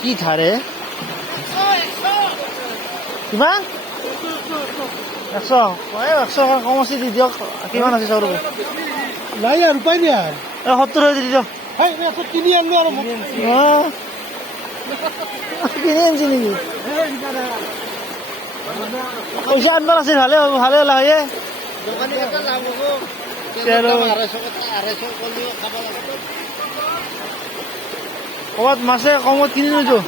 কি ধাৰে কিমান 100 100 কম আছে দি দিয়ক কিমান আছে চাওঁ ৰ'ব নাই আৰু উপায় নাই আৰু 70 দি দিয়ক কিনি আনিলো আৰু কিনি আনিছি নেকি পইচা আনবাৰ আছিল ভালে হ'ব ভালে হ'লা হয়ে ক'ৰবাত মাছে কমত কিনি লৈছো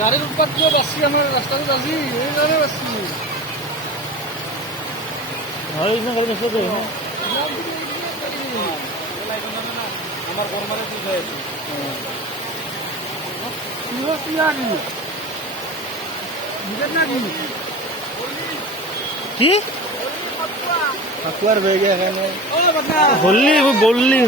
গাড়ীৰ উৎপাত কিয় বাচি আমাৰ ৰাস্তাটোত আজি এইকাৰণে বাচি হয় ইমান গাড়ী নষ্ট কৰে আমাৰ গৰমাৰে কি হৈ আছে কি ফাকুৱাৰ হৈ গেল কাৰণে হলি বললি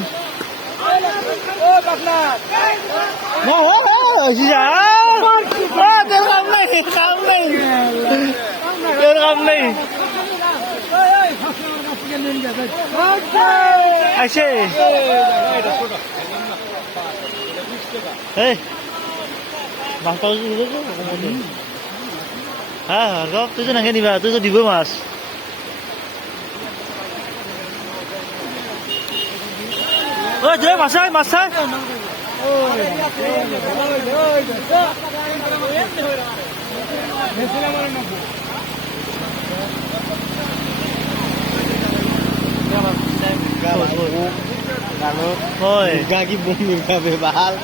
তের কাম নেই আসে হ্যাঁ তুই তো নাকি নিবা তুই তো দিব মাছ ঐ দে মাছ চাই গালো গাকি বমি খাবে ভাল